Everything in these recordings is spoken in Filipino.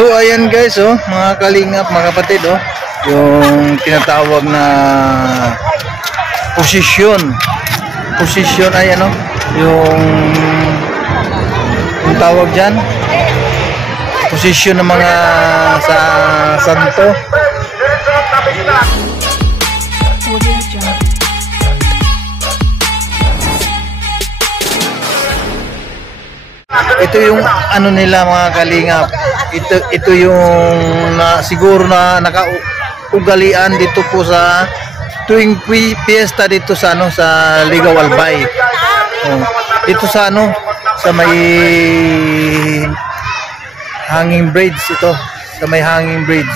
So ayan guys, oh, mga kalingap, mga kapatid, oh, yung tinatawag na posisyon ay ano, yung tawag diyan, posisyon ng mga sa santo. Ito yung ano nila, mga kalingap. Ito yung siguro na nakaugalian dito po sa tuwing fiesta dito sa ano, sa Ligaw Albay. Dito sa ano, sa may hanging bridge, ito sa may hanging bridge.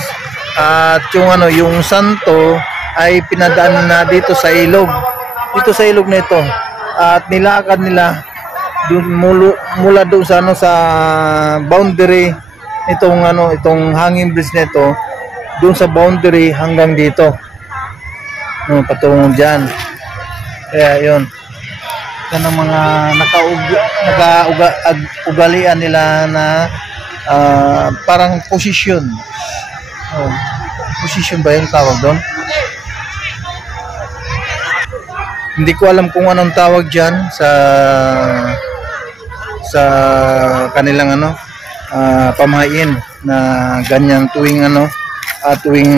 At yung ano, yung santo ay pinadaan na dito sa ilog. Dito sa ilog na ito. At nilakad nila mula doon sa ano, sa boundary itong ano, itong hanging bridge nito, doon sa boundary hanggang dito, no, patungong diyan. Kaya yun, yan ang mga ugalian nila na parang posisyon. Posisyon ba yung tawag doon? Hindi ko alam kung anong tawag diyan sa kanilang ano, pamahain na ganyan tuwing ano, tuwing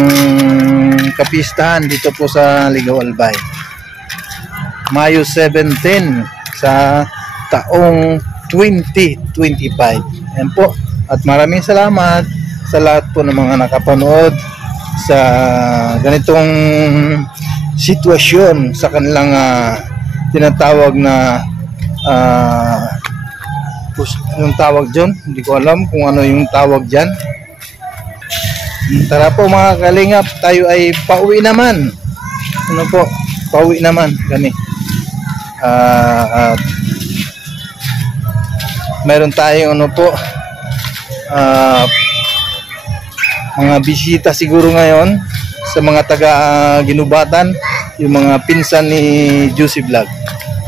kapistahan dito po sa Ligaw Albay. Mayo 17 sa taong 2025. Ayan po. At maraming salamat sa lahat po ng mga nakapanood sa ganitong sitwasyon sa kanilang tinatawag na anong tawag dyan? Hindi ko alam kung ano yung tawag dyan. Tara po mga kalingap, tayo ay pauwi naman. Ano po? Pauwi naman. Gani. At meron tayong ano po, mga bisita siguro ngayon sa mga taga Ginubatan, yung mga pinsan ni Juicy Vlog.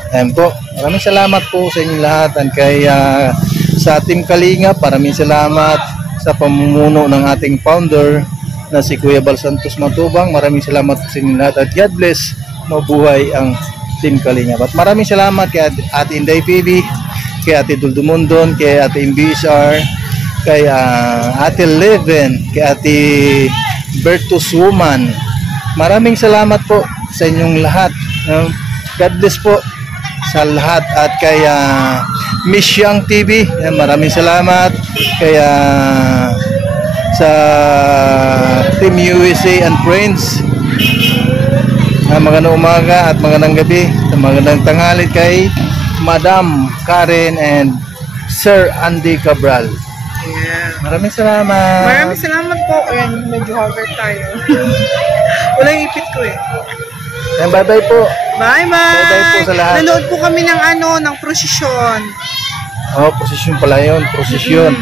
Ayan po, maraming salamat po sa inyo lahat. And kay sa Team Kalingap, maraming salamat sa pamumuno ng ating founder na si Kuya Bal Santos Matubang. Maraming salamat po sa inyo lahat at God bless, mabuhay ang Team Kalingap. At maraming salamat kay Ate Inday PB, kay Ate Duldumundon, kay Ate MBSR, kay Ate Leven, kay Ate Bertus Woman. Maraming salamat po sa inyong lahat. God bless po sa lahat. At kay Miss Young TV, maraming salamat. Kaya sa Team USA and Friends, magandang umaga at magandang gabi, magandang tanghali kay Madam Karen and Sir Andy Cabral. Maraming salamat. Maraming salamat po. Ayan, medyo hover tayo. Wala yung ipit ko eh. And bye-bye po. Bye-bye. Bye-bye po sa lahat. Nanood po kami ng ano, ng prosesyon. Oh, prosesyon pala yun. Prosesyon.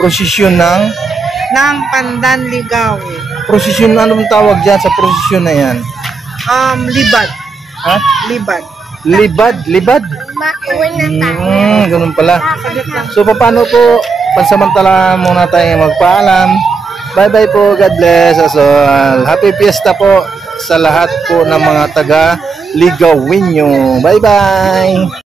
Prosesyon ng Pandanligaw. prosesyon, anong tawag dyan sa prosesyon na yan? Libad. Ha? Libad. Libad? Ganun pala. So, paano po? Pansamantala muna tayo magpaalam. Bye-bye po. God bless us all. Happy Fiesta po sa lahat po ng mga taga Ligawinyo. Bye-bye.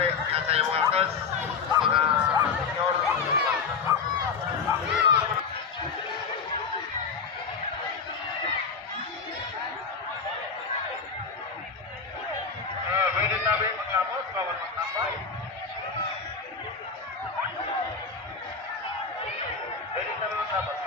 Dengan saya mengakas mga senior. Pwede tabi maglamot, bawal magtambay. Pwede tabi maglamot.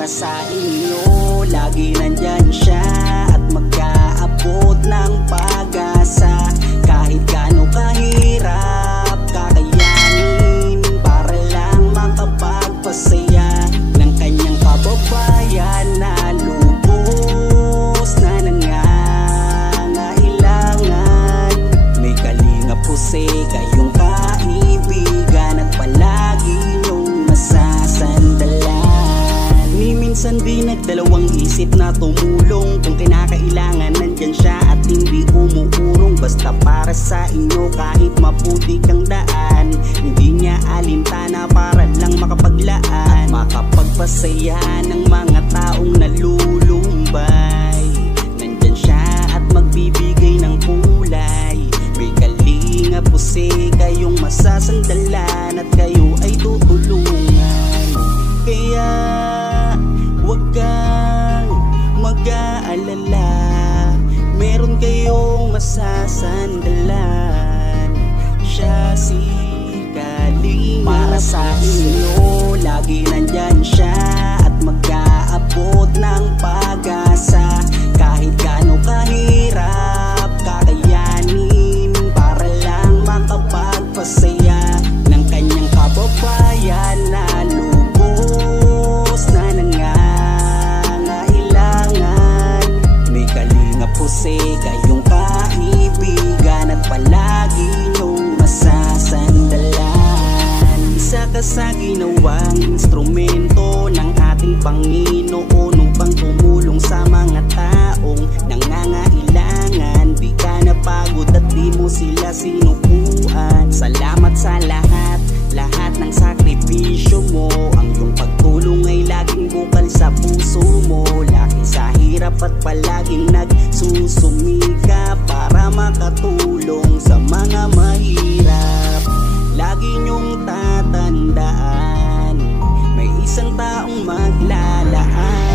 para sa inyo. Lagi nandyan siya at mag-aabot ng pag-asa. Kahit gaano kahirap kakayanin para lang makapagpasaya ng kanyang kababayan na lubos na nangangailangan. May kalinga po kayong kaibigan at palagi niyong masasandalan. Ni minsan di nagdalawang isip na tumulong. Kung kinakailangan nandyan siya at hindi umuurong. Basta para sa inyo kahit maputik ang daan. Hindi niya alintana para lang makapaglaan at makapagpasaya ng mga taong nalulumbay. Nandyan siya at magbibigay ng kulay. May kalinga po kayong masasandalan at kayo ay tutulungan. Kaya huwag kang mag-aalala, meron kayong masasandalan. Siya si Kalinga para sa inyo. Lagi nandyan siya at mag-aabot ng pag-asa. Kahit gaano kahirap kakayanin para lang makapagpasaya ng kanyang kababayan na lubos na nangangailangan. May kalinga po kayong kaibigan at palagi niyong masasandalan. Isa ka sa ginawang instrumento ng ating Panginoon upang tumulong sa mga taong nangangailangan. Di ka napagod at di mo sila sinukuan. Salamat sa lahat ng sakripisyo mo. Ang iyong pagtulong ay laging bukal sa puso mo. Laki sa hirap at palaging nagsusumika para makatulong sa mga mahirap. Lagi niyong tatandaan, may isang taong maglalaan